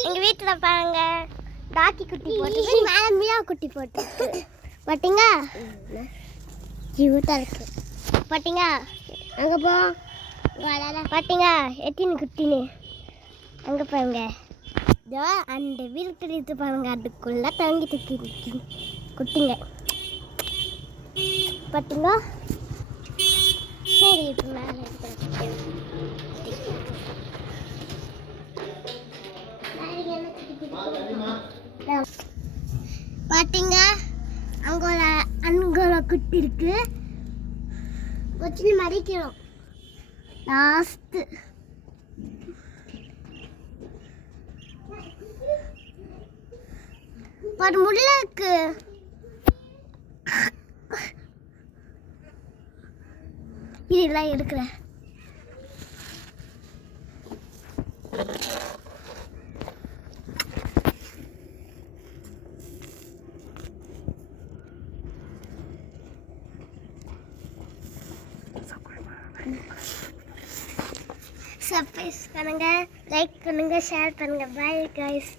எங்கள் வீட்டில் பாருங்க டாக்கி குட்டி போட்டு மேலே மீனா குட்டி போட்டு பார்த்தீங்க கியூட்டாக இருக்கு பார்த்தீங்க அங்கே போ பார்த்தீங்க எட்டின்னு குட்டின்னு அங்கே பாருங்க இதோ அந்த வீட்டு எடுத்து பாருங்க அதுக்குள்ளே தங்கி தூக்கி குட்டிங்க பார்த்தீங்க சரி இப்போ மேலே பார்த்தீங்க அங்கே குட்டி இருக்கு வச்சு மறைக்கிறோம் லாஸ்ட்டு ஒரு முள்ள இருக்கு இதெல்லாம் எடுக்கிறேன் சப்ஸ்கிரைப் பண்ணுங்க லைக் பண்ணுங்க ஷேர் பண்ணுங்க பை गाइस